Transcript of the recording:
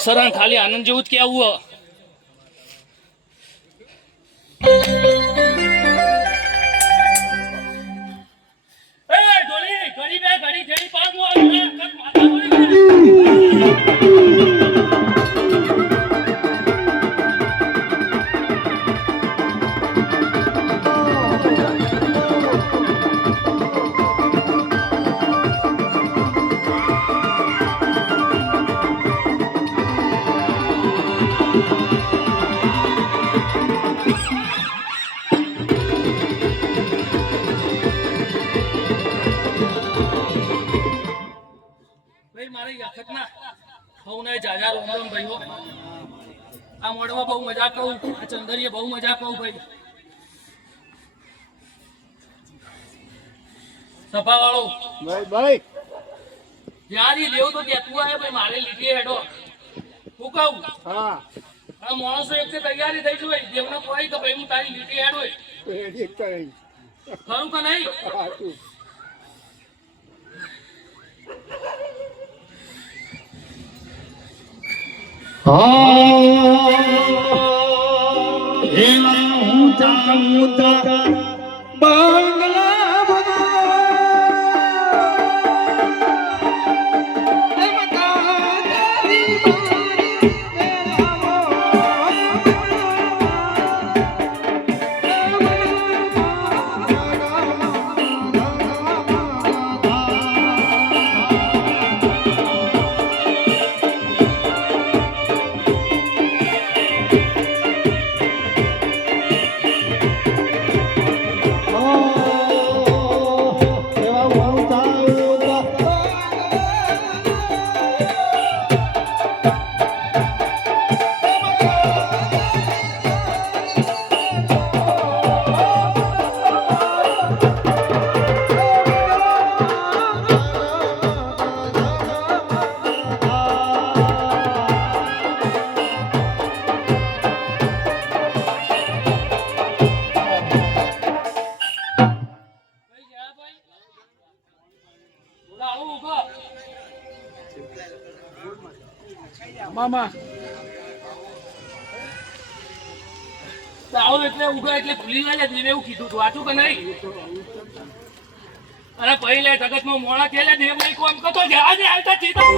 સરણ ખાલી આનંદ જેવું જ કેવું આ મોડમાં બહુ મજા કહું આ ચંદરીએ બહુ મજા કહું ભાઈ સભા વાળો ભાઈ જ્યાં દેવ તો ત્યાં તું આવે ભાઈ મારે લીધી હેડો હું કહું હા આ માણસો એક તૈયારી થઈ જોઈ દેવને કોઈ કે ભાઈ હું તારી લીધી હેડો ખરું કે નહીં મામા આવો એટલે ઉભા એટલે ભૂલી ગયા દેવે એવું કીધું તું આટલું કે નહીં અરે પહેલા જગતમાં મોડા થયેલા દેવ નહીં કોમ કરતો આજે આવતા ચેતા